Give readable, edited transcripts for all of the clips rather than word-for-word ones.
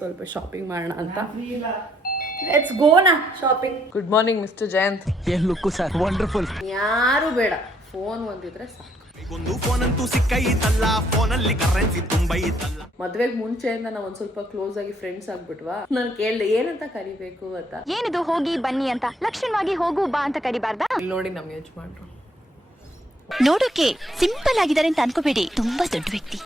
ಸ್ವಲ್ಪ ಶಾಪಿಂಗ್ ಮಾಡೋಣ ಅಂತ. ಲೆಟ್ಸ್ ಗೋ ನಾ shopping. Good morning mister Jayant. ಏನ್ ಲುಕ್ಕು ಸರ್, ವಂಡರ್ಫುಲ್. ಯಾರು ಬೇಡ, ಫೋನ್ ಒಂದಿದ್ರೆ ಸಾಕು. ಮದ್ವೆಗ್ ಮುಂಚೆಯಿಂದ ನಾವು ಒಂದ್ ಸ್ವಲ್ಪ ಕ್ಲೋಸ್ ಆಗಿ ಫ್ರೆಂಡ್ಸ್ ಆಗ್ಬಿಟ್ವಾ. ನಾನು ಕೇಳ್ದೆ ಏನಂತ ಕರಿಬೇಕು ಅಂತ. ಏನಿದು ಹೋಗಿ ಬನ್ನಿ ಅಂತ, ಲಕ್ಷಣವಾಗಿ ಹೋಗು ಬಾ ಅಂತ ಕರಿಬಾರ್ದಾ? ಇಲ್ಲಿ ನೋಡಿ ನಮ್ಮ ಯಜಮಾನ್ರು ನೋಡೋಕೆ ಸಿಂಪಲ್ ಆಗಿದ್ದಾರೆ ಅಂತ ಅನ್ಕೋಬೇಡಿ, ತುಂಬಾ ದೊಡ್ಡ ವ್ಯಕ್ತಿ.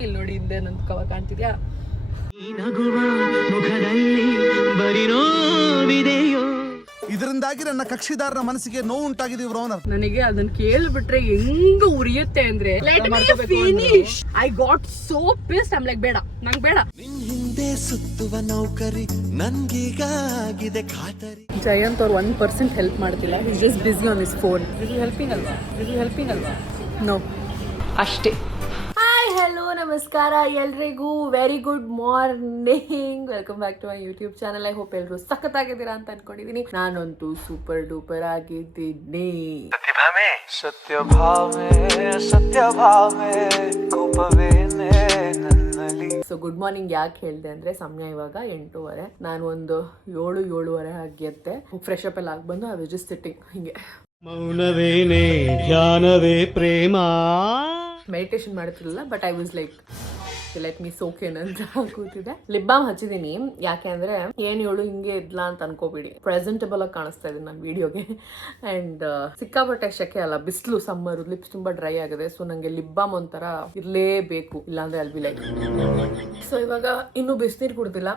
ಇಲ್ಲಿ ನೋಡಿ ಹಿಂದೆ ನಂದು ಕವ ಕಾಣ್ತಿದ್ಯಾ? ಇದರಿಂದಾಗಿ ನನ್ನ ಕಕ್ಷಿದಾರನ ಮನಸ್ಸಿಗೆ ನೋವು ಉಂಟಾಗಿದೆ ಇವ್ರ ಓನರ್. ನನಗೆ ಅದನ್ನ ಕೇಳ್ಬಿಟ್ರೆ ಹೆಂಗ ಉರಿಯುತ್ತೆ ಅಂದ್ರೆ I got so ಪಿಸ್ಡ್. I like ಬೇಡ, ನಂಗೆ ಬೇಡ. ಹಿಂದೆ ಸುತ್ತುವ ನೌಕರಿ ನನ್ಗೀಗ ಆಗಿದೆ ಖಾತರಿ. ಜಯಂತ್ ಅವ್ರು 1% ಹೆಲ್ಪ್ ಮಾಡ್ತಿಲ್ಲ. Is just busy on his phone. Helping ಅಲ್ವಾ? ನೋ, ಅಷ್ಟೇ. ಹಾಯ್, ಹಲೋ, ನಮಸ್ಕಾರ ಎಲ್ರಿಗೂ. Very good morning. Welcome back to my YouTube channel. I hope ಎಲ್ಲರೂ ಸಖತ್ತಾಗಿದ್ದೀರಾ ಅಂತ ಅನ್ಕೊಂಡಿದ್ದೀನಿ. ನಾನಂತೂ ಸೂಪರ್ ಡೂಪರ್ ಆಗಿದ್ದೀನಿ. ಸೊ ಗುಡ್ ಮಾರ್ನಿಂಗ್ ಯಾಕೆ ಹೇಳ್ದೆ ಅಂದ್ರೆ, ಸಮಯ ಇವಾಗ 8:30. ನಾನು ಒಂದು 7:30 ಆಗಿರುತ್ತೆ. ಫ್ರೆಶ್ ಅಪ್ ಎಲ್ಲ ಆಗ್ಬಂದು ಐ ವಾಸ್ ಜಸ್ಟ್ ಸಿಟ್ಟಿಂಗ್ ಹಿಂಗೆ. ಮೌನವೇನೆ ಧ್ಯಾನವೇ ಪ್ರೇಮ. ಮೆಡಿಟೇಷನ್ ಮಾಡ್ತಿರಲಿಲ್ಲ, but I was like let me soak ಏನ್ ಅಂತ ಕೂತಿದೆ. ಲಿಪ್ ಬಾಮ್ ಹಚ್ಚಿದೀನಿ. ಯಾಕೆ ಅಂದ್ರೆ ಏನ್ ಹೇಳು ಹಿಂಗೆ ಇದ್ಲಾ ಅಂತ ಅನ್ಕೋಬಿಡಿ, ಪ್ರೆಸೆಂಟಬಲ್ ಆಗಿ ಕಾಣಿಸ್ತಾ ಇದೀನಿ ನನ್ನ ವಿಡಿಯೋಗೆ. ಅಂಡ್ ಸಿಕ್ಕಾಪಟ್ಟೆ ಶೆಕೆ ಅಲ್ಲ, ಬಿಸಿಲು, ಸಮ್ಮರ್, ಲಿಪ್ಸ್ ತುಂಬಾ ಡ್ರೈ ಆಗಿದೆ. ಸೊ ನಂಗೆ ಲಿಪ್ ಬಾಮ್ ಒಂಥರ ಇರ್ಲೇಬೇಕು, ಇಲ್ಲಾಂದ್ರೆ ಅಲ್ ಬಿ ಲೈಕ್. ಸೊ ಇವಾಗ ಇನ್ನೂ ಬಿಸಿನೀರು ಕುಡ್ದಿಲ್ಲ.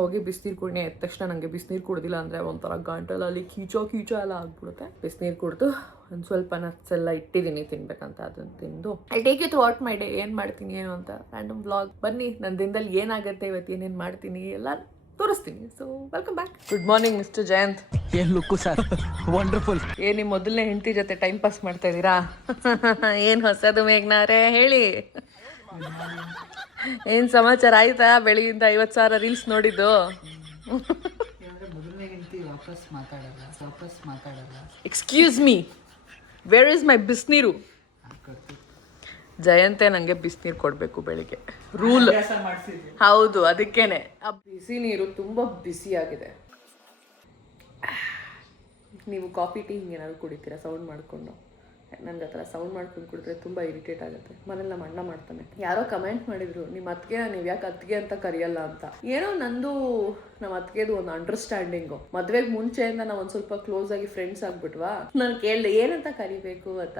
ಹೋಗಿ ಬಿಸಿನೀರು ಕುಡಿನಿ ಎದ್ದ ತಕ್ಷಣ ನಂಗೆ ಬಿಸಿನೀರು ಕುಡ್ದಿಲ್ಲ ಅಂದ್ರೆ ಒಂಥರ ಗಂಟಲಲ್ಲಿ ಕೀಚೋ ಎಲ್ಲ ಆಗ್ಬಿಡುತ್ತೆ. ಬಿಸಿನೀರು ಕುಡ್ದು ಒಂದು ಸ್ವಲ್ಪ ನಟ್ಸ್ ಎಲ್ಲ ಇಟ್ಟಿದ್ದೀನಿ ತಿನ್ಬೇಕಂತ. ಅದನ್ನು ತಿಂದು I take you throughout my day. ಏನು ಮಾಡ್ತೀನಿ ಏನು ಅಂತ ರ್ಯಾಂಡಮ್ ವ್ಲಾಗ್. ಬನ್ನಿ, ನನ್ನ ದಿನದಲ್ಲಿ ಏನಾಗುತ್ತೆ, ಇವತ್ತು ಏನೇನು ಮಾಡ್ತೀನಿ ಎಲ್ಲ ತೋರಿಸ್ತೀನಿ. So welcome back. Good morning mister Jayant. ಏನ್ ಲುಕ್ಕು ಸರ್, ವಂಡರ್ಫುಲ್. ನಿಮ್ಮ ಮೊದಲನೇ ಹೆಂಡತಿ ಜೊತೆ ಟೈಮ್ ಪಾಸ್ ಮಾಡ್ತಾ ಇದ್ದೀರಾ? ಏನು ಹೊಸದು ಮೇಘ್ನಾರೆ ಹೇಳಿ. ಏನು ಸಮಾಚಾರ ಆಯ್ತಾ? ಬೆಳಿಗ್ಗಿಂದ 50,000 ರೀಲ್ಸ್ ನೋಡಿದ್ದು. Excuse me, where is my ಬಿಸಿನೀರು? ಜಯಂತೆ ನನಗೆ ಬಿಸಿನೀರು ಕೊಡಬೇಕು ಬೆಳಿಗ್ಗೆ, ರೂಲ್. ಹೌದು, ಅದಕ್ಕೇನೆ. ಆ ಬಿಸಿ ನೀರು ತುಂಬ ಬಿಸಿಯಾಗಿದೆ. ನೀವು ಕಾಫಿ ಟೀ ಹಿಂಗೇನಾದ್ರು ಕುಡಿತೀರಾ ಸೌಂಡ್ ಮಾಡಿಕೊಂಡು? ನನಗೆ ಆ ಥರ ಸೌಂಡ್ ಮಾಡ್ಕೊಂಡು ಕುಡಿದ್ರೆ ತುಂಬ ಇರಿಟೇಟ್ ಆಗುತ್ತೆ. ಮನೇಲಿ ನಮ್ಮ ಅಣ್ಣ ಮಾಡ್ತಾನೆ. ಯಾರೋ ಕಮೆಂಟ್ ಮಾಡಿದ್ರು, ನಿಮ್ಮ ಅತ್ತಿಗೆ ನೀವು ಯಾಕೆ ಅತ್ತಿಗೆ ಅಂತ ಕರೆಯಲ್ಲ ಅಂತ. ಏನೋ ನಂದು ನಮ್ಮ ಅತ್ತಿಗೆದು ಒಂದು ಅಂಡರ್ಸ್ಟ್ಯಾಂಡಿಂಗು. ಮದ್ವೆಗೆ ಮುಂಚೆಯಿಂದ ನಾವು ಒಂದು ಸ್ವಲ್ಪ ಕ್ಲೋಸ್ ಆಗಿ ಫ್ರೆಂಡ್ಸ್ ಆಗ್ಬಿಟ್ವಾ. ನಾನು ಕೇಳ್ದೆ ಏನಂತ ಕರಿಬೇಕು ಅಂತ.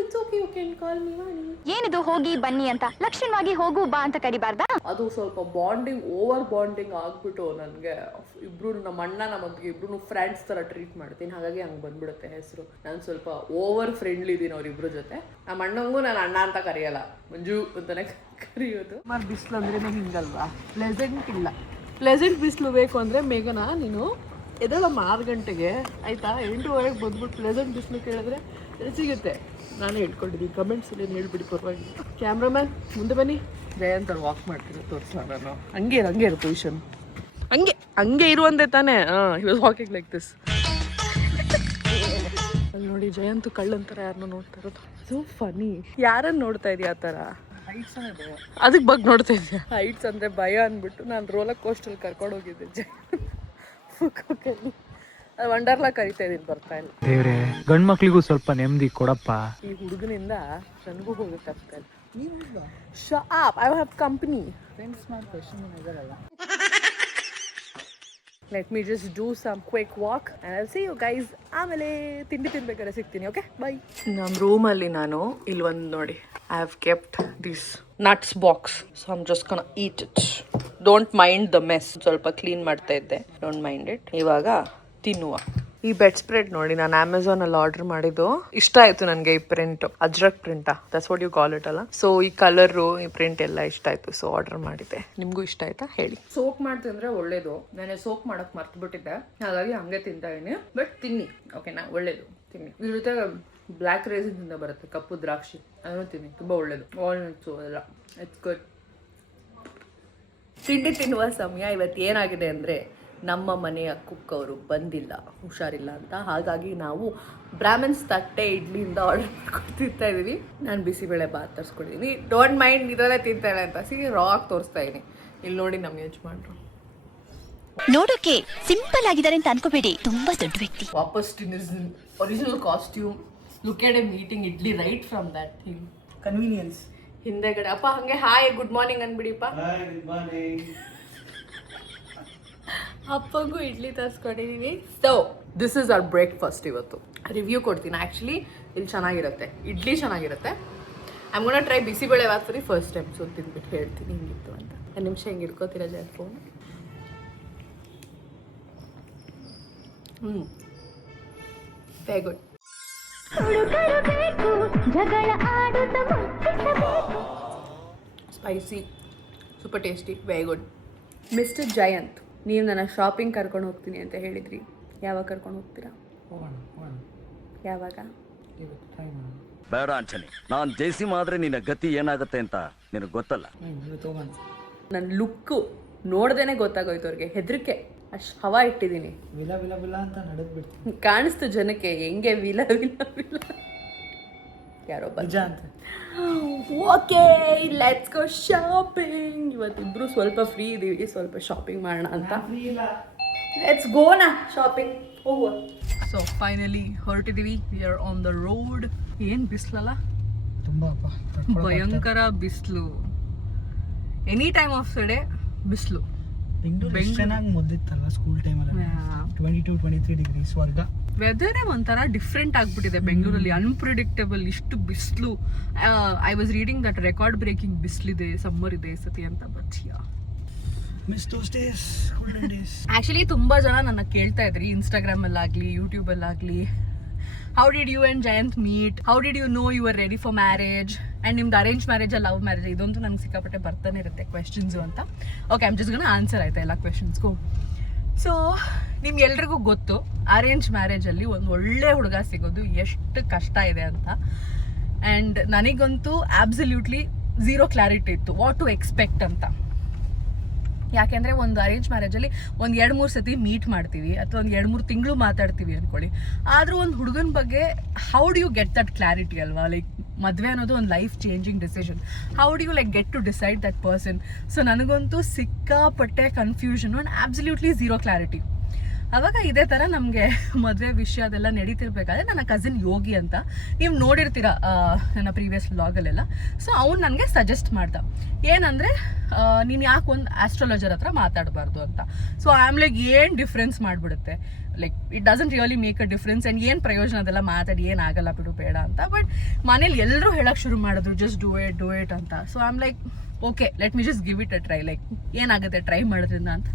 It's okay, you can call me Vani. ಏನಿದು ಹೋಗಿ ಬನ್ನಿ ಅಂತ, ಲಕ್ಷಣವಾಗಿ ಹೋಗು ಬಾ ಅಂತ ಕರಿಬಾರ್ದಾ? ಅದು ಸ್ವಲ್ಪ ಬಾಂಡಿಂಗ್, ಓವರ್ ಬಾಂಡಿಂಗ್ ಆಗ್ಬಿಟ್ಟು ನನಗೆ ಇಬ್ರು, ನಮ್ಮ ಅಣ್ಣ ನಮ್ಮ ಅತ್ತಿಗೆ ಇಬ್ರು ಫ್ರೆಂಡ್ಸ್ ಥರ ಟ್ರೀಟ್ ಮಾಡ್ತೀನಿ. ಹಾಗಾಗಿ ಹಂಗೆ ಬಂದ್ಬಿಡುತ್ತೆ ಹೆಸರು. ನಾನು ಸ್ವಲ್ಪ ಓವರ್ ಫ್ರೆಂಡ್ಲಿ ಇದ್ದೀನಿ ಅವ್ರಿಬ್ರ ಜೊತೆ. ನಮ್ಮ ಅಣ್ಣಂಗೂ ನಾನು ಅಣ್ಣ ಅಂತ ಕರೆಯಲ್ಲ, ಮಂಜು ಅಂತಾನೆ ಕರೆಯೋದು. ಬಿಸಿಲು ಅಂದ್ರೆ ಹಿಂಗಲ್ವಾ, ಪ್ಲೆಸೆಂಟ್ ಇಲ್ಲ. ಪ್ಲೆಸೆಂಟ್ ಬಿಸಿಲು ಬೇಕು ಅಂದರೆ ಮೇಘನಾ ನೀನು ಎದೆಲ್ಲಮ್ಮ 6 ಗಂಟೆಗೆ ಆಯಿತಾ, 8:30 ಬಂದ್ಬಿಟ್ಟು ಪ್ಲೆಸೆಂಟ್ ಬಿಸಿಲು ಕೇಳಿದ್ರೆ ಸಿಗುತ್ತೆ. ನಾನೇ ಇಟ್ಕೊಂಡಿದ್ದೀನಿ. ಕಮೆಂಟ್ಸಲ್ಲಿ ಏನು ಹೇಳ್ಬಿಡಿ, ಪರವಾಗಿಲ್ಲ. ಕ್ಯಾಮ್ರಾಮ್ಯಾನ್ ಮುಂದೆ ಬನ್ನಿ. ಜಯಂತ್ ಅವ್ರು ವಾಕ್ ಮಾಡ್ತೀನಿ, ತೋರಿಸೋಣ. ನಾನು ಹಂಗೆ ಇರು ಪೊಸಿಷನ್, ಹಂಗೆ ಇರುವಂದೆ ತಾನೇ. He was walking like this. ಅಲ್ಲಿ ನೋಡಿ, ಜಯಂತ್ ಕಳ್ಳಂತರ ಯಾರನ್ನ ನೋಡ್ತಾ ಇರೋದು. ಸೊ ಫನಿ. ಯಾರನ್ನು ನೋಡ್ತಾ ಇದೀಯ ಆ ಥರ? ಅದಕ್ಕೆ ಬಗ್ಗೆ ನೋಡ್ತಾ ಇದೆಯಾ? ಹೈಟ್ಸ್ ಅಂದರೆ ಭಯ ಅಂದ್ಬಿಟ್ಟು ನಾನು ರೋಲರ್ ಕೋಸ್ಟಲ್ಲಿ ಕರ್ಕೊಂಡು ಹೋಗಿದ್ದೆ ಫುಕಲ್ಲಿ. ಅದು ವಂಡರ್ಲಾ ಕರಿತಾ ಇದ್ದೀನಿ, ಬರ್ತಾ ಇಲ್ಲ. ದೇವ್ರೆ, ಗಂಡು ಮಕ್ಳಿಗೂ ಸ್ವಲ್ಪ ನೆಮ್ಮದಿ ಕೊಡಪ್ಪ. ಈ ಹುಡುಗನಿಂದ ನನಗೂ ಹೋಗಕ್ಕಾಗ್ತಾ ಇಲ್ಲ. Shop I have company. Friends ಮಾಡ್ಕೊಳ್ಳಲ್ಲ. Let me just do some quick walk and I'll see you guys. ಆಮೇಲೆ ತಿಂಡಿ ತಿನ್ಬೇಕಾದ್ರೆ ಸಿಗ್ತೀನಿ. Okay, bye. ನಮ್ಮ ರೂಮಲ್ಲಿ ನಾನು ಇಲ್ಲಿ ಒಂದು ನೋಡಿ, I have kept this nuts box. So I'm just gonna eat it. Don't mind the mess. ಸ್ವಲ್ಪ ಕ್ಲೀನ್ ಮಾಡ್ತಾ ಇದ್ದೆ, ಡೋಂಟ್ ಮೈಂಡ್ ಇಟ್. ಇವಾಗ ತಿನ್ನುವ. ಈ ಬೆಡ್ ಸ್ಪ್ರೆಡ್ ನೋಡಿ, ನಾನು ಅಮೆಝಾನಲ್ಲಿ ಆರ್ಡರ್ ಮಾಡಿದ್ದು. ಇಷ್ಟ ಆಯಿತು ನನಗೆ ಈ ಪ್ರಿಂಟ್, ಅಜ್ರಕ್ ಪ್ರಿಂಟಾ, that's what you call it ಅಲ್ಲ. ಸೊ ಈ ಕಲರು, ಈ ಪ್ರಿಂಟ್ ಎಲ್ಲ ಇಷ್ಟ ಆಯಿತು. ಸೊ ಆರ್ಡರ್ ಮಾಡಿದ್ದೆ. ನಿಮಗೂ ಇಷ್ಟ ಆಯ್ತಾ ಹೇಳಿ. ಸೋಕ್ ಮಾಡ್ತಿದ್ರೆ ಒಳ್ಳೇದು. ನಾನು ಸೋಕ್ ಮಾಡೋಕೆ ಮರ್ತ್ಬಿಟ್ಟಿದ್ದೆ, ಹಾಗಾಗಿ ಹಂಗೆ ತಿಂತಾ ಇದೀನಿ. ಬಟ್ ತಿನ್ನಿ, ಓಕೆನಾ, ಒಳ್ಳೇದು ತಿನ್ನಿ. ಇದ್ರ ಜೊತೆ ಬ್ಲ್ಯಾಕ್ ರೇಸಿನ್ಸಿಂದ ಬರುತ್ತೆ, ಕಪ್ಪು ದ್ರಾಕ್ಷಿ, ಅದನ್ನು ತಿನ್ನಿ, ತುಂಬ ಒಳ್ಳೇದು. ವಾಲ್ನಟ್ಸು ಎಲ್ಲ, ಇಟ್ಸ್ ಗುಡ್. ತಿಂಡಿ ತಿನ್ನುವ ಸಮಯ. ಇವತ್ತು ಏನಾಗಿದೆ ಅಂದರೆ, ನಮ್ಮ ಮನೆಯ ಕುಕ್ ಅವರು ಬಂದಿಲ್ಲ, ಹುಷಾರಿಲ್ಲ ಅಂತ. ಹಾಗಾಗಿ ನಾವು ಬ್ರಾಹ್ಮಣ್ಸ್ ತಟ್ಟೆ ಇಡ್ಲಿಯಿಂದ ಆರ್ಡರ್ ಮಾಡ್ಕೊಂಡು ತಿಂತಾ ಇದ್ದೀವಿ. ನಾನು ಬಿಸಿಬೇಳೆ ಬಾತ್ ತರಿಸ್ಕೊಂಡಿದ್ದೀನಿ. ಡೋಂಟ್ ಮೈಂಡ್ ಇದರಲ್ಲೇ ತಿಂತಾಳೆ ಅಂತ ರಾಕ್ ತೋರಿಸ್ತಾ ಇದ್ದೀನಿ. ಇಲ್ಲಿ ನೋಡಿ ನಮ್ಮ ಯಜಮಾನ್ರು ನೋಡೋಕೆ ಸಿಂಪಲ್ ಆಗಿದ್ದಾರೆ ಅಂತ ಅನ್ಕೋಬೇಡಿ, ತುಂಬಾ ದೊಡ್ಡ ವ್ಯಕ್ತಿ. ವಾಪಸ್ original costume. Look at em eating idli right from that thing. Convenience. ಹಿಂದೆಗಡೆ ಅಪ್ಪ ಹಂಗೆ ಹಾಯ್ ಗುಡ್ ಮಾರ್ನಿಂಗ್ ಅನ್ಬಿಡಿಪ್ಪ. ಅಪ್ಪಂಗೂ ಇಡ್ಲಿ ತರಿಸ್ಕೊಂಡಿದೀವಿ. So this is our breakfast. ಇವತ್ತು ರಿವ್ಯೂ ಕೊಡ್ತೀನಿ. ಆ್ಯಕ್ಚುಲಿ ಇಲ್ಲಿ ಚೆನ್ನಾಗಿರುತ್ತೆ, ಇಡ್ಲಿ ಚೆನ್ನಾಗಿರುತ್ತೆ. I gonna try bisibele bath for the first time. So ತಿಂದ್ಬಿಟ್ಟು ಹೇಳ್ತೀನಿ ಹಿಂಗಿತ್ತು ಅಂತ. ಒಂದು ನಿಮಿಷ ಹಿಂಗೆ ಇಟ್ಕೋತೀರಾ ಜನ phone. Very good. Spicy, super tasty, very good. Mister Jayanth, ನೀವು ನನ್ನ ಶಾಪಿಂಗ್ ಕರ್ಕೊಂಡು ಹೋಗ್ತೀನಿ ಅಂತ ಹೇಳಿದ್ರಿ. ಯಾವಾಗ ಕರ್ಕೊಂಡು ಹೋಗ್ತೀರಾ? ಯಾವಾಗ? ಬೇಡ ಅಂಚನಿ, ನಾನು ಜೈಸಿಮ್ ಆದ್ರೆ ನಿನ್ನ ಗತಿ ಏನಾಗುತ್ತೆ ಅಂತ ನಿನಗೆ ಗೊತ್ತಲ್ಲ. ನನ್ನ ಲುಕ್ಕು ನೋಡ್ದೇನೆ ಗೊತ್ತಾಗೋಯ್ತು ಅವ್ರಿಗೆ. ಹೆದರಿಕೆ ಅಷ್ಟು ಹವಾ ಇಟ್ಟಿದ್ದೀನಿ. ವಿಲ ವಿಲ ವಿಲ ಅಂತ ನಡೆದು ಬಿಡ್ತೀನಿ. ಕಾಣಿಸ್ತು ಜನಕ್ಕೆ ಹೆಂಗೆ ವಿಲ ವಿಲ ವಿಲ. ಯಾರೋ ನಿಜ ಅಂತ. Okay, let's go shopping. ಇವತ್ತಿಬ್ರು ಸ್ವಲ್ಪ ಫ್ರೀ ಇದೀವಿ, ಸ್ವಲ್ಪ ಶಾಪಿಂಗ್ ಮಾಡೋಣ ಅಂತ. ಲೆಟ್ಸ್ ಗೋ ನಾ ಶಾಪಿಂಗ್ ಹೋಗುವ. ಸೊ ಫೈನಲಿ ಹೊರಟಿದೀವಿ. We are on the road. ಏನು ಬಿಸಿಲಲ್ಲ, ತುಂಬಾ ಭಯಂಕರ ಬಿಸಿಲು. Any time of the day ಬಿಸಿಲು. ಬೆಂಗಳೂರು ಚೆನ್ನಾಗಿ ಮುದ್ದಿತ್ತಲ್ಲ ಸ್ಕೂಲ್ ಟೈಮಲ್ಲಿ. 22-23 ಡಿಗ್ರಿ ಸ್ವರ್ಗ. ವೆದರೇ ಒಂಥರ ಡಿಫ್ರೆಂಟ್ ಆಗಿಬಿಟ್ಟಿದೆ ಬೆಂಗಳೂರಲ್ಲಿ. ಅನ್ಪ್ರಿಡಿಕ್ಟಬಲ್. ಇಷ್ಟು ಬಿಸಿಲು. I was reading that record breaking ಬಿಸಿಲಿದೆ, ಸಮ್ಮರ್ ಇದೆ ಸತಿ ಅಂತ. But miss those days, golden days. Actually ತುಂಬ ಜನ ನನ್ನ ಕೇಳ್ತಾ ಇದ್ರಿ ಇನ್ಸ್ಟಾಗ್ರಾಮಲ್ಲಾಗಲಿ ಯೂಟ್ಯೂಬಲ್ಲಾಗಲಿ, how did you and Jayanth meet, how did you know you are ready for marriage, and ನಿಮ್ದು ಅರೇಂಜ್ ಮ್ಯಾರೇಜ್ ಲವ್ ಮ್ಯಾರೇಜ್, ಇದೊಂದು ನನಗೆ ಸಿಕ್ಕಾಪಟ್ಟೆ ಬರ್ತಾನೆ ಇರುತ್ತೆ ಕ್ವೆಶನ್ಸು ಅಂತ. Okay, I'm just gonna answer ಆಯ್ತಾ ಎಲ್ಲ ಕ್ವೆಶನ್ಸ್ಗೂ. ಸೊ ನಿಮ್ಗೆಲ್ರಿಗೂ ಗೊತ್ತು ಅರೇಂಜ್ ಮ್ಯಾರೇಜಲ್ಲಿ ಒಂದು ಒಳ್ಳೆ ಹುಡುಗ ಸಿಗೋದು ಎಷ್ಟು ಕಷ್ಟ ಇದೆ ಅಂತ. ಆ್ಯಂಡ್ ನನಗಂತೂ ಆಬ್ಸಲ್ಯೂಟ್ಲಿ ಝೀರೋ ಕ್ಲಾರಿಟಿ ಇತ್ತು ವಾಟ್ ಟು ಎಕ್ಸ್ಪೆಕ್ಟ್ ಅಂತ. ಯಾಕೆಂದರೆ ಒಂದು ಅರೇಂಜ್ ಮ್ಯಾರೇಜಲ್ಲಿ ಒಂದು 2-3 ಸತಿ ಮೀಟ್ ಮಾಡ್ತೀವಿ ಅಥವಾ ಒಂದು 2-3 ತಿಂಗಳು ಮಾತಾಡ್ತೀವಿ ಅಂದ್ಕೊಳ್ಳಿ. ಆದರೂ ಒಂದು ಹುಡುಗನ ಬಗ್ಗೆ how do you get that clarity ಅಲ್ವಾ? ಲೈಕ್ ಮದುವೆ ಅನ್ನೋದು ಒಂದು life changing decision. How do you like get to decide that person? So ನನಗಂತೂ ಸಿಕ್ಕಾಪಟ್ಟೆ confusion and absolutely zero clarity. ಆವಾಗ ಇದೇ ಥರ ನಮಗೆ ಮದುವೆ ವಿಷಯ ಅದೆಲ್ಲ ನಡೀತಿರ್ಬೇಕಾದ್ರೆ ನನ್ನ ಕಸಿನ್ ಯೋಗಿ ಅಂತ ನೀವು ನೋಡಿರ್ತೀರ ನನ್ನ ಪ್ರೀವಿಯಸ್ ವ್ಲಾಗಲ್ಲೆಲ್ಲ. ಸೊ ಅವ್ನು ನನಗೆ ಸಜೆಸ್ಟ್ ಮಾಡ್ದ, ಏನಂದರೆ ನೀನು ಯಾಕೆ ಒಂದು ಆಸ್ಟ್ರಾಲಜರ್ ಹತ್ರ ಮಾತಾಡಬಾರ್ದು ಅಂತ. ಸೊ ಐ ಆಮ್ ಲೈಕ್ ಏನು ಡಿಫ್ರೆನ್ಸ್ ಮಾಡಿಬಿಡುತ್ತೆ, like it doesn't really make a difference. And ಏನು ಪ್ರಯೋಜನ ಅದೆಲ್ಲ ಮಾತಾಡಿ ಏನಾಗಲ್ಲ ಬಿಡು ಬೇಡ ಅಂತ. ಬಟ್ ಮನೇಲಿ ಎಲ್ಲರೂ ಹೇಳೋಕ್ಕೆ ಶುರು ಮಾಡಿದ್ರು ಜಸ್ಟ್ ಡೂ ಇಟ್ ಅಂತ. So I am like okay, let me just give it a try. Like ಏನಾಗುತ್ತೆ ಟ್ರೈ ಮಾಡೋದ್ರಿಂದ ಅಂತ.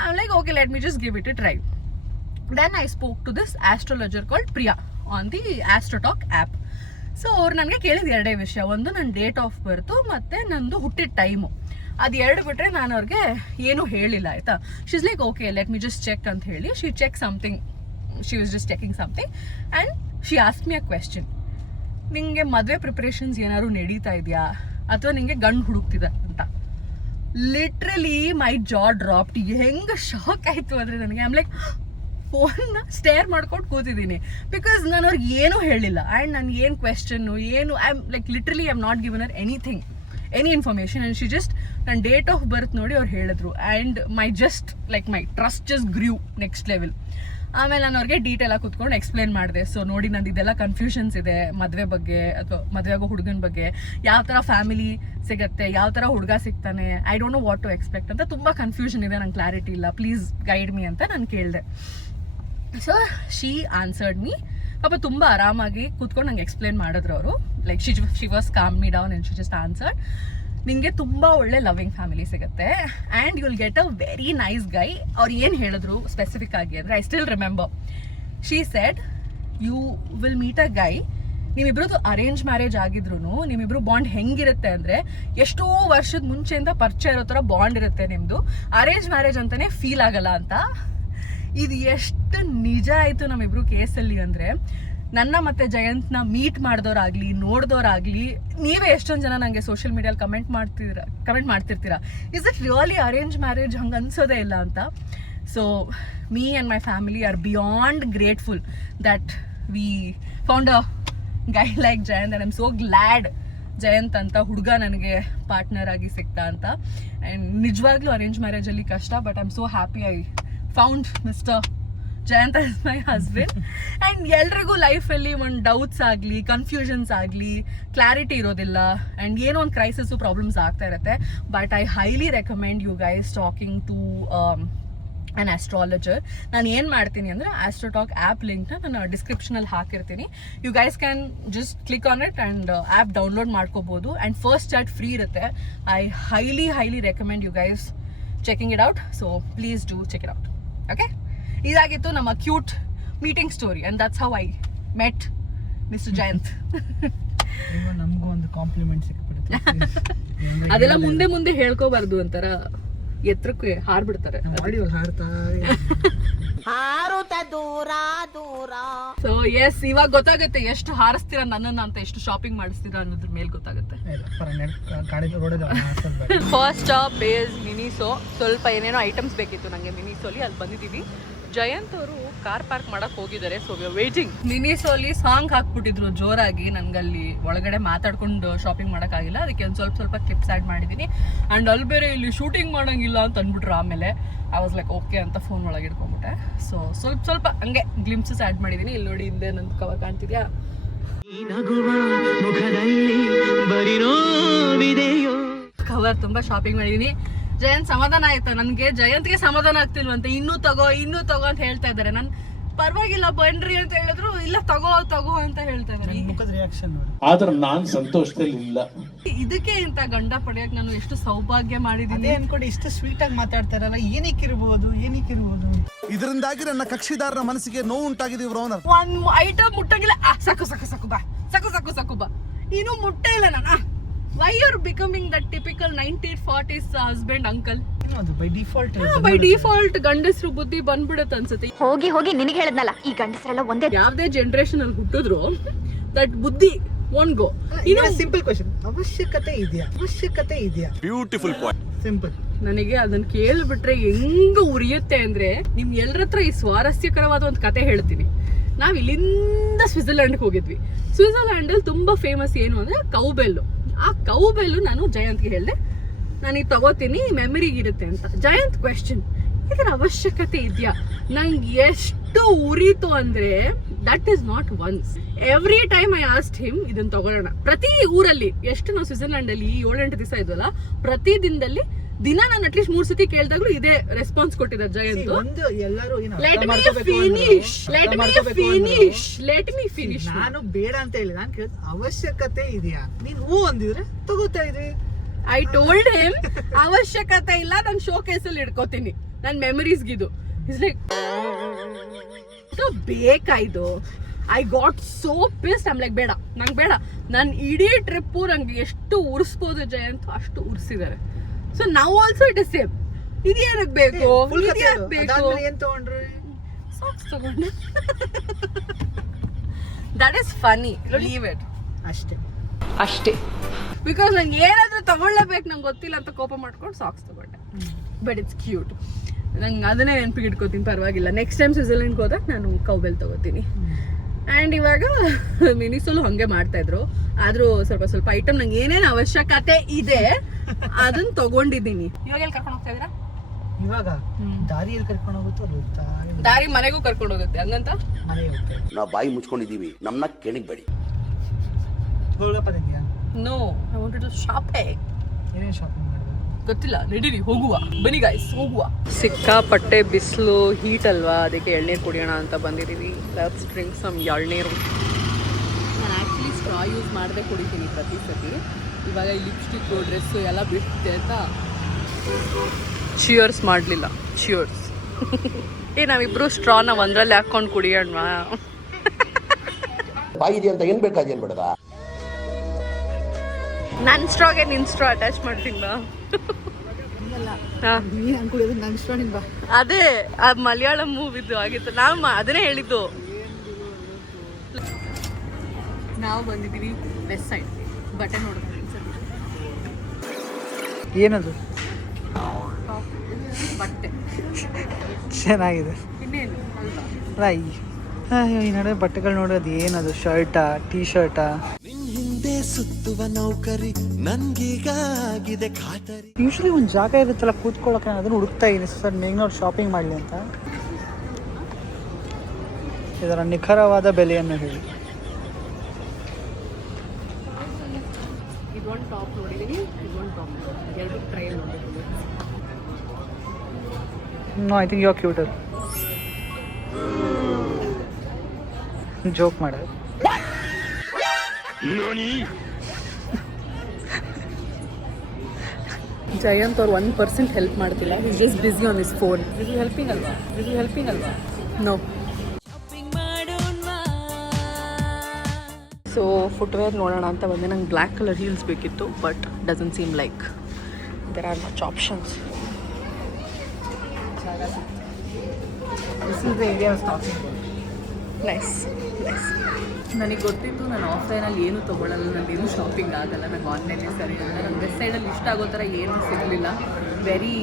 I'm like, okay, let me just give it a try. Then I spoke to this astrologer called Priya on the AstroTalk app. So ಅವ್ರು ನನಗೆ ಕೇಳಿದ 2 ವಿಷಯ. ಒಂದು ನನ್ನ date of birth ಮತ್ತು ನಂದು ಹುಟ್ಟಿದ ಟೈಮು. ಅದು 2 ಬಿಟ್ಟರೆ ನಾನು ಅವ್ರಿಗೆ ಏನೂ ಹೇಳಿಲ್ಲ ಆಯಿತಾ. She is like okay let me just check ಅಂತ ಹೇಳಿ she check something. She was just checking something and she ask me a question. ನಿಮಗೆ ಮದುವೆ ಪ್ರಿಪ್ರೇಷನ್ಸ್ ಏನಾದ್ರು ನಡೀತಾ ಇದೆಯಾ ಅಥವಾ ನಿಮಗೆ ಗಂಡು ಹುಡುಕ್ತಿದೆ ಅಂತ. ಲಿಟ್ರಲಿ ಮೈ ಜಾ ಡ್ರಾಪ್ಡ್. ಹೆಂಗೆ ಶಾಕ್ ಆಯಿತು ಅಂದರೆ ನನಗೆ. ಐಮ್ ಲೈಕ್ ಫೋನ್ನ ಸ್ಟೇರ್ ಮಾಡ್ಕೊಂಡು ಕೂತಿದ್ದೀನಿ ಬಿಕಾಸ್ ನಾನು ಅವ್ರಿಗೆ ಏನೂ ಹೇಳಿಲ್ಲ. ಆ್ಯಂಡ್ ನಾನು ಏನು ಕ್ವೆಶ್ಚನ್ನು ಏನು I am like literally I am not given uh anything, any information. And she just ನನ್ನ ಡೇಟ್ ಆಫ್ ಬರ್ತ್ ನೋಡಿ ಅವ್ರು ಹೇಳಿದ್ರು. And my trust just grew next level. ಆಮೇಲೆ ನಾನು ಅವ್ರಿಗೆ ಡೀಟೇಲಾಗಿ ಕೂತ್ಕೊಂಡು ಎಕ್ಸ್ಪ್ಲೇನ್ ಮಾಡಿದೆ. ಸೊ ನೋಡಿ ನಂದು ಇದೆಲ್ಲ ಕನ್ಫ್ಯೂಷನ್ಸ್ ಇದೆ ಮದುವೆ ಬಗ್ಗೆ ಅಥವಾ ಮದುವೆ ಆಗೋ ಹುಡುಗನ ಬಗ್ಗೆ. ಯಾವ ಥರ ಫ್ಯಾಮಿಲಿ ಸಿಗುತ್ತೆ, ಯಾವ ಥರ ಹುಡುಗ ಸಿಗ್ತಾನೆ, I don't know what to expect ಅಂತ ತುಂಬ ಕನ್ಫ್ಯೂಷನ್ ಇದೆ, ನಂಗೆ ಕ್ಲಾರಿಟಿ ಇಲ್ಲ, ಪ್ಲೀಸ್ ಗೈಡ್ ಮೀ ಅಂತ ನಾನು ಕೇಳಿದೆ. So she answered me. ಪಾಪ ತುಂಬ ಆರಾಮಾಗಿ ಕೂತ್ಕೊಂಡು ನಂಗೆ ಎಕ್ಸ್ಪ್ಲೇನ್ ಮಾಡಿದ್ರು ಅವರು. Like she was calm me down and she just answered. ನಿನಗೆ ತುಂಬ ಒಳ್ಳೆ ಲವಿಂಗ್ ಫ್ಯಾಮಿಲಿ ಸಿಗುತ್ತೆ and you will get a very nice guy. ಅವ್ರು ಏನು ಹೇಳಿದ್ರು ಸ್ಪೆಸಿಫಿಕ್ ಆಗಿ ಅಂದರೆ I still remember. She said you will meet a guy. ನಿಮ್ಮಿಬ್ರದ್ದು ಅರೇಂಜ್ ಮ್ಯಾರೇಜ್ ಆಗಿದ್ರು ನಿಮ್ಮಿಬ್ರು ಬಾಂಡ್ ಹೆಂಗಿರುತ್ತೆ ಅಂದರೆ ಎಷ್ಟೋ ವರ್ಷದ ಮುಂಚೆಯಿಂದ ಪರಿಚಯ ಇರೋ ಥರ ಬಾಂಡ್ ಇರುತ್ತೆ ನಿಮ್ಮದು. ಅರೇಂಜ್ ಮ್ಯಾರೇಜ್ ಅಂತಲೇ ಫೀಲ್ ಆಗಲ್ಲ ಅಂತ. ಇದು ಎಷ್ಟು ನಿಜ ಆಯಿತು ನಮ್ಮಿಬ್ರು ಕೇಸಲ್ಲಿ ಅಂದರೆ, ನನ್ನ ಮತ್ತು ಜಯಂತ್ನ ಮೀಟ್ ಮಾಡಿದವರಾಗಲಿ ನೋಡಿದವರಾಗಲಿ ನೀವೇ ಎಷ್ಟೊಂದು ಜನ ನನಗೆ ಸೋಷಿಯಲ್ ಮೀಡಿಯಲ್ಲಿ ಕಮೆಂಟ್ ಮಾಡ್ತಿರ್ತೀರ, is it really arrange marriage ಹಂಗೆ ಅನ್ಸೋದೇ ಇಲ್ಲ ಅಂತ. So me and my family are beyond grateful that we found a guy like Jayant, and I'm so glad Jayant ಅಂತ ಹುಡುಗ ನನಗೆ ಪಾರ್ಟ್ನರ್ ಆಗಿ ಸಿಕ್ತಾ ಅಂತ. ಆ್ಯಂಡ್ ನಿಜವಾಗ್ಲೂ ಅರೇಂಜ್ ಮ್ಯಾರೇಜಲ್ಲಿ ಕಷ್ಟ, but I am so happy I found mister Jayant as my husband. And ಎಲ್ರಿಗೂ ಲೈಫಲ್ಲಿ ಒಂದು ಡೌಟ್ಸ್ ಆಗಲಿ, ಕನ್ಫ್ಯೂಷನ್ಸ್ ಆಗಲಿ, ಕ್ಲಾರಿಟಿ ಇರೋದಿಲ್ಲ, ಆ್ಯಂಡ್ ಏನೋ ಒಂದು ಕ್ರೈಸಿಸು ಪ್ರಾಬ್ಲಮ್ಸ್ ಆಗ್ತಾ ಇರುತ್ತೆ. But I highly recommend you guys talking to an astrologer. ನಾನು ಏನು ಮಾಡ್ತೀನಿ ಅಂದರೆ ಆಸ್ಟ್ರೋಟಾಕ್ ಆ್ಯಪ್ ಲಿಂಕ್ನ ನಾನು ಡಿಸ್ಕ್ರಿಪ್ಷನಲ್ಲಿ ಹಾಕಿರ್ತೀನಿ. You guys can just click on it and app download ಮಾಡ್ಕೋಬೋದು. ಆ್ಯಂಡ್ ಫಸ್ಟ್ ಚಾಟ್ ಫ್ರೀ ಇರುತ್ತೆ. I highly recommend you guys checking it out. So please do check it out. Okay, ಇದಾಗಿತ್ತು ನಮ್ಮ cute meeting story, and that's how I met mister Jayant. ನಮಗೂ ಒಂದು compliment ಸಿಕ್ಬಿಡುತ್ತೆ. ಅದೆಲ್ಲ ಮುಂದೆ ಹೇಳ್ಕೋಬಾರ್ದು, ಒಂಥರ ಎತ್ತರಕ್ಕೆ ಹಾರ್ಬಿಡ್ತಾರೆ. ಸೊ ಎಸ್, ಇವಾಗ ಗೊತ್ತಾಗುತ್ತೆ ಎಷ್ಟು ಹಾರಿಸ್ತೀರಾ ನನ್ನನ್ನ ಅಂತ, ಎಷ್ಟು ಶಾಪಿಂಗ್ ಮಾಡಿಸ್ತೀರಾ ಅನ್ನೋದ್ರ ಮೇಲೆ ಗೊತ್ತಾಗುತ್ತೆ. First stop base Miniso. ಸ್ವಲ್ಪ ಏನೇನೋ ಐಟಮ್ಸ್ ಬೇಕಿತ್ತು ನನಗೆ ಮಿನಿಸೋಲಿ, ಅಲ್ಲಿ ಬಂದಿದ್ದೀವಿ. ಜಯಂತ್ ಅವರು ಕಾರ್ ಪಾರ್ಕ್ ಮಾಡಕ್ ಹೋಗಿದ್ದಾರೆ. So we are waiting. ಮಿನಿಸೋಲಿ ಸಾಂಗ್ ಹಾಕ್ಬಿಟ್ಟಿದ್ರು ಜೋರಾಗಿ, ನನ್ಗಲ್ಲಿ ಒಳಗಡೆ ಮಾತಾಡ್ಕೊಂಡು ಶಾಪಿಂಗ್ ಮಾಡೋಕ್ಕಾಗಿಲ್ಲ, ಅದಕ್ಕೆ ಒಂದು ಸ್ವಲ್ಪ ಕ್ಲಿಪ್ಸ್ ಆ್ಯಡ್ ಮಾಡಿದ್ದೀನಿ. ಆ್ಯಂಡ್ ಅಲ್ಲಿ ಬೇರೆ ಇಲ್ಲಿ ಶೂಟಿಂಗ್ ಮಾಡೋಂಗಿಲ್ಲ ಅಂತ ಅಂದ್ಬಿಟ್ರು. ಆಮೇಲೆ ಐ ವಾಸ್ ಲೈಕ್ ಓಕೆ ಅಂತ ಫೋನ್ ಒಳಗೆ ಇಟ್ಕೊಂಡ್ಬಿಟ್ಟೆ. ಸೊ ಸ್ವಲ್ಪ ಹಂಗೆ ಗ್ಲಿಮ್ಸಸ್ ಆ್ಯಡ್ ಮಾಡಿದ್ದೀನಿ. ಇಲ್ಲಿ ನೋಡಿ, ಹಿಂದೆ ನಂದು ಕವರ್ ಕಾಣ್ತಿದ್ಯಾ? ಕವರ್ ತುಂಬ ಶಾಪಿಂಗ್ ಮಾಡಿದ್ದೀನಿ. ಜಯಂತ್ ಸಮಾಧಾನ ಆಯ್ತು ನನಗೆ. ಜಯಂತ್ಗೆ ಸಮಾಧಾನ ಆಗ್ತಿಲ್ವಂತೆ. ಇನ್ನೂ ತಗೋ ಅಂತ ಹೇಳ್ತಾ ಇದ್ದಾರೆ. ನಾನು ಪರವಾಗಿಲ್ಲ ಬನ್ರಿ ಅಂತ ಹೇಳಿದ್ರು, ಇಲ್ಲ ತಗೋ ಅಂತ ಹೇಳ್ತಾ ಇದ್ದಾರೆ. ಆದ್ರೆ ನಾನ್ ಸಂತೋಷದಲ್ಲಿ ಇಲ್ಲ. ಇದಕ್ಕೆ ಇಂತ ಗಂಡ ಪಡೆಯಕ್ ನಾನು ಎಷ್ಟು ಸೌಭಾಗ್ಯ ಮಾಡಿದೀನಿ ಅನ್ಕೊಂಡು. ಇಷ್ಟು ಸ್ವೀಟ್ ಆಗಿ ಮಾತಾಡ್ತಾರಲ್ಲ, ಏನಕ್ಕಿರ್ಬೋದು. ಇದರಿಂದಾಗಿ ನನ್ನ ಕಕ್ಷಿದಾರನ ಮನಸ್ಸಿಗೆ ನೋವು ಉಂಟಾಗಿದೆ ಇವ್ರ ಓನರ್. ಒಂದ್ ಐಟಮ್ ಮುಟ್ಟಂಗಿಲ್ಲ. ಸಾಕು ಬಾ ಇನ್ನು ಮುಟ್ಟೆ ಇಲ್ಲ ನಾನು. Why you're becoming that typical 1940s husband uncle? By default ಗಂಡಸರು ಬುದ್ಧಿ ಬಂದ್ಬಿಡುತ್ತೆ ಅನ್ಸುತ್ತೆ. ಹೋಗಿ ನಿನಗೆ ಹೇಳದ್ನಲ್ಲ, ಈ ಗಂಡಸರೆಲ್ಲ ಒಂದೇ. ಯಾವ್ದೇ ಜನರೇಷನ್ ಅಲ್ಲಿ ಹುಟ್ಟಿದ್ರು ದಟ್ ಬುದ್ಧಿ won't go. ಸಿಂಪಲ್ ಕ್ವೆಶ್ಚನ್, ಅವಶ್ಯಕತೆ ಇದೆಯಾ? Beautiful point. ಸಿಂಪಲ್. ನನಗೆ ಅದನ್ನ ಕೇಳ್ಬಿಟ್ರೆ ಹೆಂಗ ಉರಿಯುತ್ತೆ ಅಂದ್ರೆ, ನಿಮ್ ಎಲ್ಲರತ್ರ ಈ ಸ್ವಾರಸ್ಯಕರವಾದ ಒಂದು ಕತೆ ಹೇಳ್ತೀನಿ. ನಾವ್ ಇಲ್ಲಿಂದ ಸ್ವಿಟ್ಜರ್ಲ್ಯಾಂಡ್ಗೆ ಹೋಗಿದ್ವಿ. ಸ್ವಿಟ್ಜರ್ಲ್ಯಾಂಡ್ ಅಲ್ಲಿ ತುಂಬಾ ಫೇಮಸ್ ಏನು ಅಂದ್ರೆ ಕೌಬೆಲ್ಲು. ಆ ಕೌಬೆಲ್ಲು ನಾನು ಜಯಂತ್ಗೆ ಹೇಳಿದೆ, ನಾನೀಗ ತಗೋತೀನಿ, ಮೆಮರಿಗೆ ಇರುತ್ತೆ ಅಂತ. ಜಯಂತ್ ಕ್ವೆಶ್ಚನ್, ಇದರ ಅವಶ್ಯಕತೆ ಇದೆಯಾ? ನಂಗೆ ಎಷ್ಟು ಉರಿತು ಅಂದ್ರೆ, that is not once, every time I asked him ಇದನ್ನ ತಗೊಳ್ಳೋಣ. ಪ್ರತಿ ಊರಲ್ಲಿ, ಎಷ್ಟು ನಾವು ಸ್ವಿಟ್ಜರ್ಲ್ಯಾಂಡ್ ಅಲ್ಲಿ 7-8 ದಿವಸ ಇದ್ವಲ್ಲ, ಪ್ರತಿ ದಿನ ನಾನು ಅಟ್ಲೀಸ್ಟ್ 3 ಸತಿ ಕೇಳಿದಾಗ್ಲೂ ಇದೇ ರೆಸ್ಪಾನ್ಸ್ ಕೊಟ್ಟಿದ್ದಾರೆ ಜಯಂತ್. Let me finish. ನಾನು ಬೇಡ ಅಂತ ಹೇಳಿ, ನಾನು ಕೇಳಿದ ಅವಶ್ಯಕತೆ ಇದೆಯಾ, ನೀನ್ ಹೂ ಅಂದಿದ್ರೆ ತಗೋತಾ ಇದ್ವಿ. ಐ ಟೋಲ್ಡ್ ಹಿಮ್ ಅವಶ್ಯಕತೆ ಇಲ್ಲ, ನಾನು ಶೋ ಕೇಸಲ್ಲಿ ಇಟ್ಕೋತೀನಿ, ನನ್ನ ಮೆಮರೀಸ್ಗಿದು. ಇಟ್ಸ್ ಲೈಕ್ ಬೇಕಾಯ್ತು. I got so pissed. I'm like ಬೇಡ, ನಂಗೆ ಬೇಡ. ನಾನು ಇಡೀ ಟ್ರಿಪ್ಪು ನಂಗೆ ಎಷ್ಟು ಉರ್ಸ್ಬೋದು ಜಯಂತ್ ಅಷ್ಟು ಉರ್ಸಿದ್ದಾರೆ. ಸೊ ನಾವು ಆಲ್ಸೋ ಇಟ್ ಇಸ್ ಸೇಮ್. ಇದೇನಕ್ಕೆ ಬೇಕು? ಏನ್ ತಗೊಂಡ್ರಿ? ಸಾಕ್ಸ್ ತಗೊಂಡೆ. That is funny. Leave it ಅಷ್ಟೇ. ಬಿಕಾಸ್ ನಂಗೆ ಏನಾದ್ರೂ ತಗೊಳ್ಳೇಬೇಕು, ನಂಗೆ ಗೊತ್ತಿಲ್ಲ ಅಂತ ಕೋಪ ಮಾಡ್ಕೊಂಡು ಸಾಕ್ಸ್ ತಗೊಂಡೆ. But it's cute. ನಂಗೆ ಅದನ್ನೇ ನೆನಪಿಗೆ ಇಟ್ಕೋತೀನಿ, ಪರವಾಗಿಲ್ಲ. ನೆಕ್ಸ್ಟ್ ಟೈಮ್ ಸ್ವಿಟ್ಜರ್ಲ್ಯಾಂಡ್ಗೆ ಹೋದಾಗ ನಾನು ಕೌಬೆಲ್ ತಗೋತೀನಿ. ಆ್ಯಂಡ್ ಇವಾಗ ಮಿನಿಸೋಲು ಹಂಗೆ ಮಾಡ್ತಾ ಇದ್ರು. ಆದ್ರೂ ಸ್ವಲ್ಪ ಐಟಮ್ ನಂಗೆ ಏನೇನು ಅವಶ್ಯಕತೆ ಇದೆ ಅದನ್ನ ತಗೊಂಡಿದ್ದೀನಿ. ಇವಾಗ ಎಲ್ಲಿ ಕರ್ಕೊಂಡು ಹೋಗ್ತಾ ಇದೀರಾ? ಇವಾಗ ದಾರಿಯಲ್ಲಿ ಕರ್ಕೊಂಡು ಹೋಗುತ್ತೋ, ದಾರಿ ಮನೆಗೂ ಕರ್ಕೊಂಡು ಹೋಗುತ್ತೆ. ಹಂಗಂತ ನಾವು ಬಾಯಿ ಮುಚ್ಕೊಂಡಿದೀವಿ, ನಮ್ಮನ್ನ ಕೆಣಗಬೇಡಿ. No, I wanted to shopping. ಏನೇನು ಶಾಪಿಂಗ್ ಮಾಡಬೇಕು ಗೊತ್ತಿಲ್ಲ, ನಡೀರಿ ಹೋಗುವ. ಬನ್ನಿ ಗೈಸ್, ಹೋಗುವ. ಸಿಕ್ಕಾಪಟ್ಟೆ ಬಿಸಿಲು, ಹೀಟ್ ಅಲ್ವಾ, ಅದಕ್ಕೆ ಎಳ್ನೀರು ಕುಡಿಯೋಣ ಅಂತ ಬಂದಿದ್ದೀವಿ. ಲೆಟ್ಸ್ ಡ್ರಿಂಕ್ ಸಮ್ ಎಳ್ನೀರು. ನಾನು ಆ್ಯಕ್ಚುಲಿ ಸ್ಟ್ರಾ ಯೂಸ್ ಮಾಡದೆ ಕುಡಿತೀನಿ ಪ್ರತಿ ಸತಿ. ಇವಾಗ ಈ ಲಿಪ್ಸ್ಟಿಕ್ಕು, ಡ್ರೆಸ್ಸು ಎಲ್ಲ ಬಿಡುತ್ತೆ ಅಂತ ಚಿಯರ್ಸ್ ಮಾಡಲಿಲ್ಲ. ಚಿಯರ್ಸ್. ನಾವಿಬ್ರು ಸ್ಟ್ರಾನ ಒಂದ್ರಲ್ಲಿ ಹಾಕೊಂಡು ಕುಡಿಯೋಣವಾ? ಬಾಯಿದೆ ಅಂತ ಏನ್ ಬೇಕಾದೇನ್ ಬೇಡದ. ನನ್ನ ಸ್ಟ್ರಾಗೆ ನಿನ್ನ ಸ್ಟ್ರಾ ಅಟ್ಯಾಚ್ ಮಾಡ್ತೀನಿ ಬಾ. ಅದೇ ಆ ಮಲಯಾಳಂ ಮೂವಿದು ಆಗಿತ್ತು. ನಾವು ಅದನ್ನೇ ಹೇಳಿದ್ದು. ನಾವು ಬಂದಿದ್ದೀವಿ ವೆಸ್ಟ್ ಸೈಡ್. ಬಟ್ಟೆ ನೋಡೋದು ಏನದು? ಬಟ್ಟೆ ಚೆನ್ನಾಗಿದೆ. ಇನ್ನೇನು ಅಲ್ವಾ? ಅಯ್ಯೋ ಈ ನಡುವೆ ಬಟ್ಟೆಗಳು ನೋಡೋದು ಏನದು, ಶರ್ಟಾ ಟೀ ಶರ್ಟಾ? ನಿನ್ ಹಿಂದೆ ಸುತ್ತುವ ನೌಕರಿ ನನ್ಗೀಗ ಆಗಿದೆ ಖಾತರಿ. ಯೂಶ್ವಲಿ ಒಂದು ಜಾಗ ಇರುತ್ತಲ್ಲ ಕೂತ್ಕೊಳ್ಳೋಕೆ, ನಾನು ಅದನ್ನು ಹುಡುಕ್ತಾ ಇದ್ದೀನಿ ಸರ್ ಮೇಘ್ನವ್ರು ಶಾಪಿಂಗ್ ಮಾಡಲಿ ಅಂತ. ಇದರ ನಿಖರವಾದ ಬೆಲೆಯನ್ನು ಹೇಳಿ. ಇದೊಂದು ಟಾಪ್ ನೋಡಿದ್ದೀನಿ, ಇದೊಂದು ಟಾಪ್ ಎರಡು ಟ್ರೈ ನೋಡಿದ್ದೀನಿ. No I think you are cuter. Joke ಮಾಡೋದು. ಜಯಂತ್ ಅವ್ರು 1% ಹೆಲ್ಪ್ ಮಾಡ್ತಿಲ್ಲ. Is just busy on his phone. This is helping ಅಲ್ವಾ? ನೋ. ಸೊ ಫುಟ್ವೇರ್ ನೋಡೋಣ ಅಂತ ಬಂದೆ. ನಂಗೆ ಬ್ಲ್ಯಾಕ್ ಕಲರ್ ಹೀಲ್ಸ್ ಬೇಕಿತ್ತು, but doesn't seem like there are much options. This is the area stocking. Nice. ನನಗೆ ಗೊತ್ತಿತ್ತು ನಾನು ಆಫ್ಲೈನಲ್ಲಿ ಏನು ತೊಗೊಳ್ಳಲ್ಲ, ನನಗೇನು ಶಾಪಿಂಗ್ ಆಗಲ್ಲ, ನನಗೆ ಆನ್ಲೈನೇ ಸರಿ ಅಂತ. ನನ್ನ ವೆಬ್ಸೈಟಲ್ಲಿ ಇಷ್ಟ ಆಗೋ ಥರ ಏನೂ ಸಿಗಲಿಲ್ಲ. Very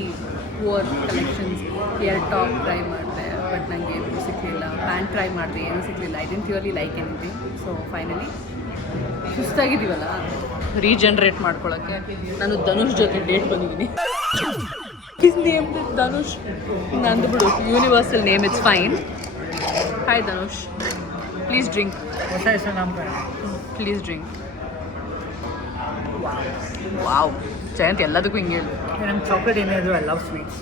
poor collections. 2 top try ಮಾಡಿದೆ, ಬಟ್ ನನಗೆ ಏನೂ ಸಿಗಲಿಲ್ಲ. ಪ್ಯಾಂಟ್ ಟ್ರೈ ಮಾಡಿದೆ, ಏನೂ ಸಿಗಲಿಲ್ಲ. I didn't really like anything. So finally ಸುಸ್ತಾಗಿದ್ದೀವಲ್ಲ, ರೀಜನ್ರೇಟ್ ಮಾಡ್ಕೊಳ್ಳೋಕ್ಕೆ ನಾನು ಧನುಷ್ ಜೊತೆ ಡೇಟ್ ಬಂದಿದ್ದೀನಿ. His name Dhanush. ನಂದು ಬಿಡು, universal name, it's fine. Hi Dhanush, please drink. ಹೊಸ ಹೆಸರು ನಾಮಕರಣ. Please drink. ವಾವ್, ಜಯಂತ್ ಎಲ್ಲದಕ್ಕೂ ಹಿಂಗೆ ಹೇಳು. ನನ್ನ ಚಾಕ್ಲೇಟ್ ಏನೇ ಇದ್ರು ಐ ಲವ್ ಸ್ವೀಟ್ಸ್.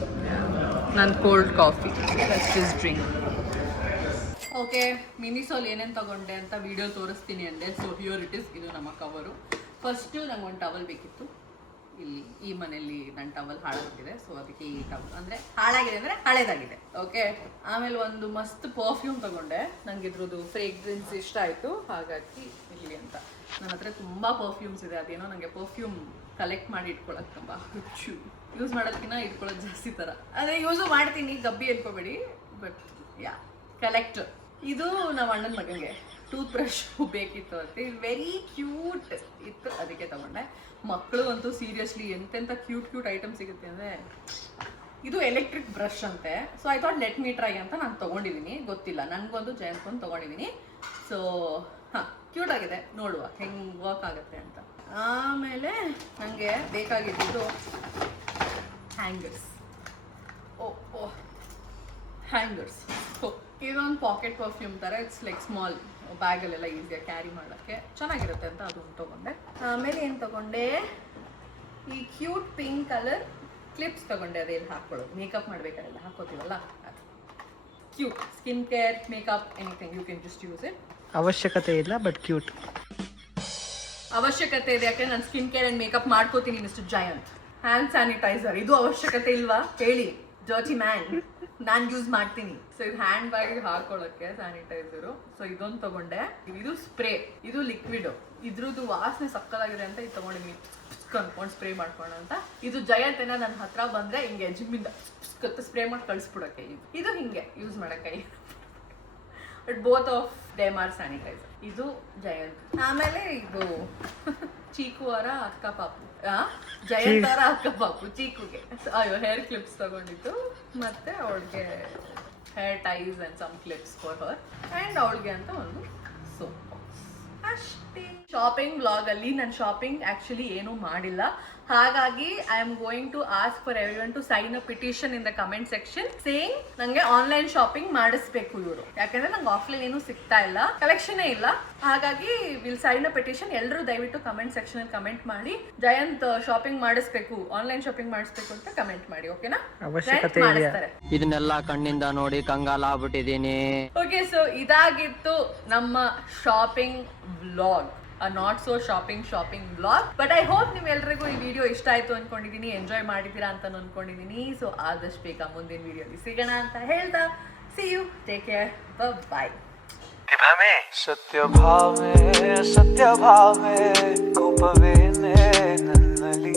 ನಾನು cold coffee. Please drink. Okay, ಮಿನಿಸೋಲ್ ಏನೇನು ತೊಗೊಂಡೆ ಅಂತ ವಿಡಿಯೋ ತೋರಿಸ್ತೀನಿ ಅಂದೆ. So here it is. ಇದು ನಮ್ಮ ಕವರು. ಫಸ್ಟು ನಂಗೆ ಒಂದು ಟವಲ್ ಬೇಕಿತ್ತು. ಇಲ್ಲಿ ಈ ಮನೆಯಲ್ಲಿ ನನ್ನ ಟವಲ್ ಹಾಳಾಗಿದೆ, ಸೊ ಅದಕ್ಕೆ ಈ ಟವಲ್ ಅಂದರೆ ಹಾಳಾಗಿದೆ ಅಂದರೆ ಹಳೇದಾಗಿದೆ. ಓಕೆ, ಆಮೇಲೆ ಒಂದು ಮಸ್ತ್ ಪರ್ಫ್ಯೂಮ್ ತೊಗೊಂಡೆ. ನಂಗೆ ಇದ್ರದ್ದು ಫ್ರೇಗ್ರೆನ್ಸ್ ಇಷ್ಟ ಆಯಿತು, ಹಾಗಾಗಿ ಇಲ್ಲಿ ಅಂತ. ನನ್ನ ಹತ್ರ ತುಂಬ ಪರ್ಫ್ಯೂಮ್ಸ್ ಇದೆ. ಅದೇನೋ ನನಗೆ ಪರ್ಫ್ಯೂಮ್ ಕಲೆಕ್ಟ್ ಮಾಡಿ ಇಟ್ಕೊಳ್ಳೋಕೆ ತುಂಬ ಹುಚ್ಚು. ಯೂಸ್ ಮಾಡೋದಕ್ಕಿಂತ ಇಟ್ಕೊಳ್ಳೋದು ಜಾಸ್ತಿ ಥರ. ಅದೇ ಯೂಸು ಮಾಡ್ತೀನಿ, ಗಬ್ಬಿ ಅನ್ಕೋಬೇಡಿ, ಬಟ್ ಯಾ ಕಲೆಕ್ಟ್. ಇದು ನಮ್ಮ ಅಣ್ಣನ ಮಗನಿಗೆ ಟೂತ್ ಬ್ರಷ್ ಬೇಕಿತ್ತು ಅಂತ. ಇದು ವೆರಿ ಕ್ಯೂಟ್ ಇತ್ತು, ಅದಕ್ಕೆ ತಗೊಂಡೆ. ಮಕ್ಕಳು ಅಂತೂ ಸೀರಿಯಸ್ಲಿ ಎಂತೆಂಥ ಕ್ಯೂಟ್ ಐಟಮ್ ಸಿಗುತ್ತೆ ಅಂದರೆ. ಇದು ಎಲೆಕ್ಟ್ರಿಕ್ ಬ್ರಷ್ ಅಂತೆ. So I thought let me try ಅಂತ ನಾನು ತೊಗೊಂಡಿದ್ದೀನಿ. ಗೊತ್ತಿಲ್ಲ, ನನಗೊಂದು ಜಯಂತ್ಗೊಂದು ತೊಗೊಂಡಿದ್ದೀನಿ. ಸೊ ಹಾಂ, ಕ್ಯೂಟ್ ಆಗಿದೆ, ನೋಡುವ ಹೆಂಗೆ ವರ್ಕ್ ಆಗುತ್ತೆ ಅಂತ. ಆಮೇಲೆ ನನಗೆ ಬೇಕಾಗಿದ್ದು ಹ್ಯಾಂಗರ್ಸ್. ಓ ಹ್ಯಾಂಗರ್ಸ್. ಸೊ ಇದೊಂದು ಪಾಕೆಟ್ ಪರ್ಫ್ಯೂಮ್ ಥರ. ಇಟ್ಸ್ ಲೈಕ್ ಸ್ಮಾಲ್ ಬ್ಯಾಗಲ್ಲೆಲ್ಲ ಈಸಿಯಾಗಿ ಕ್ಯಾರಿ ಮಾಡೋಕ್ಕೆ ಚೆನ್ನಾಗಿರುತ್ತೆ ಅಂತ ಅದೊಂದು ತೊಗೊಂಡೆ. ಆಮೇಲೆ ಏನು ತೊಗೊಂಡೆ, ಈ ಕ್ಯೂಟ್ ಪಿಂಕ್ ಕಲರ್ ಕ್ಲಿಪ್ಸ್ ತೊಗೊಂಡೆ. ಅದೇನು ಹಾಕ್ಕೊಳ್ಳೋದು, ಮೇಕಪ್ ಮಾಡಬೇಕಾದ್ರೆ ಹಾಕೋತೀವಲ್ಲ ಅದು. Cute. Skin care, makeup, anything you can just use it. ಅವಶ್ಯಕತೆ ಇಲ್ಲ, ಬಟ್ ಕ್ಯೂಟ್. ಅವಶ್ಯಕತೆ ಇದೆ, ಯಾಕೆಂದ್ರೆ ನಾನು ಸ್ಕಿನ್ ಕೇರ್ ಆ್ಯಂಡ್ ಮೇಕಪ್ ಮಾಡ್ಕೋತೀನಿ ಮಿಸ್ಟರ್ ಜಯಂತ್. ಹ್ಯಾಂಡ್ ಸ್ಯಾನಿಟೈಸರ್, ಇದು ಅವಶ್ಯಕತೆ ಇಲ್ವಾ ಹೇಳಿ, ಡರ್ಟಿ ಮ್ಯಾನ್. ನಾನು ಯೂಸ್ ಮಾಡ್ತೀನಿ. ಸೊ ಇದು ಹ್ಯಾಂಡ್ ಬ್ಯಾಗಿಗೆ ಹಾಕೊಳ್ಳೋಕ್ಕೆ ಸ್ಯಾನಿಟೈಸರು. ಸೊ ಇದೊಂದು ತೊಗೊಂಡೆ. ಇದು ಸ್ಪ್ರೇ, ಇದು ಲಿಕ್ವಿಡ್. ಇದ್ರದ್ದು ವಾಸನೆ ಸಕ್ಕತ್ತಾಗಿದೆ ಅಂತ ಇದು ತೊಗೊಂಡಿದ್ದೀನಿ. ಕನ್ಕೊಂಡು ಸ್ಪ್ರೇ ಮಾಡ್ಕೋಣ ಅಂತ. ಇದು ಜಯಂತನ ನನ್ನ ಹತ್ರ ಬಂದರೆ ಹಿಂಗೆ ಜಿಮ್ಮಿಂದ ಸ್ಪ್ರೇ ಮಾಡಿ ಕಳಿಸ್ಬಿಡೋಕ್ಕೆ. ಇದು ಹಿಂಗೆ ಯೂಸ್ ಮಾಡೋಕ್ಕೆ. But both of them are sanitizer. ಇದು ಜಯಂತ್. ಆಮೇಲೆ ಇದು ಚೀಕು ಅವರ ಅಕ್ಕ ಪಾಪು, ಜಯಂತ್ ಅವರ ಅಕ್ಕ ಪಾಪು ಚೀಕುಗೆ ಅಯ್ಯೋ ಹೇರ್ ಕ್ಲಿಪ್ಸ್ ತಗೊಂಡಿದ್ದು. ಮತ್ತೆ ಅವಳಿಗೆ hair ties and some clips for her. And ಅವಳಿಗೆ ಅಂತ ಒಂದು ಸೋಪ್ ಬಾಕ್ಸ್ ಅಷ್ಟೇ. ಶಾಪಿಂಗ್ ಬ್ಲಾಗಲ್ಲಿ ನಾನು ಶಾಪಿಂಗ್ ಆ್ಯಕ್ಚುಲಿ ಏನೂ ಮಾಡಿಲ್ಲ. ಹಾಗಾಗಿ I am going to ask for everyone to sign a petition in the comment section saying ನನಗೆ ಆನ್ಲೈನ್ ಶಾಪಿಂಗ್ ಮಾಡಿಸ್ಬೇಕು ಇವರು. ಯಾಕಂದ್ರೆ ನಂಗೆ ಆಫ್ಲೈನ್ ಏನೂ ಸಿಗ್ತಾ ಇಲ್ಲ, ಕಲೆಕ್ಷನೇ ಇಲ್ಲ. ಹಾಗಾಗಿ ವಿಲ್ ಸೈನ್ ಅ ಪಿಟಿಷನ್. ಎಲ್ಲರೂ ದಯವಿಟ್ಟು ಕಮೆಂಟ್ ಸೆಕ್ಷನ್ ಅಲ್ಲಿ ಕಮೆಂಟ್ ಮಾಡಿ ಜಯಂತ್ ಶಾಪಿಂಗ್ ಮಾಡಿಸ್ಬೇಕು, ಆನ್ಲೈನ್ ಶಾಪಿಂಗ್ ಮಾಡಿಸ್ಬೇಕು ಅಂತ ಕಮೆಂಟ್ ಮಾಡಿ. ಓಕೆನಾ? ಅವಶ್ಯಕತೆ ಮಾಡಿಸ್ತಾರೆ. ಇದನ್ನೆಲ್ಲ ಕಣ್ಣಿಂದ ನೋಡಿ ಕಂಗಾಲ ಆಗ್ಬಿಟ್ಟಿದೀನಿ. ಓಕೆ, ಸೊ ಇದಾಗಿತ್ತು ನಮ್ಮ shopping vlog. Not so shopping vlog. But I hope ನಿಮ್ಮೆಲ್ಲರಿಗೂ ಈ ವಿಡಿಯೋ ಇಷ್ಟ ಆಯ್ತು ಅನ್ಕೊಂಡಿದ್ದೀನಿ, ಎಂಜಾಯ್ ಮಾಡಿದ್ದೀರಾ ಅಂತ ಅನ್ಕೊಂಡಿದ್ದೀನಿ. ಸೊ ಆದಷ್ಟು ಬೇಗ ಮುಂದಿನ ವಿಡಿಯೋಲಿ ಸಿಗೋಣ ಅಂತ ಹೇಳ್ತಾ ಸಿ ಯು, ಟೇಕ್ ಕೇರ್, ಬಾಯ್. ಸತ್ಯ ಭಾವೆ ಕೋಪವೇನೆ ನನ್ನಲ್ಲಿ.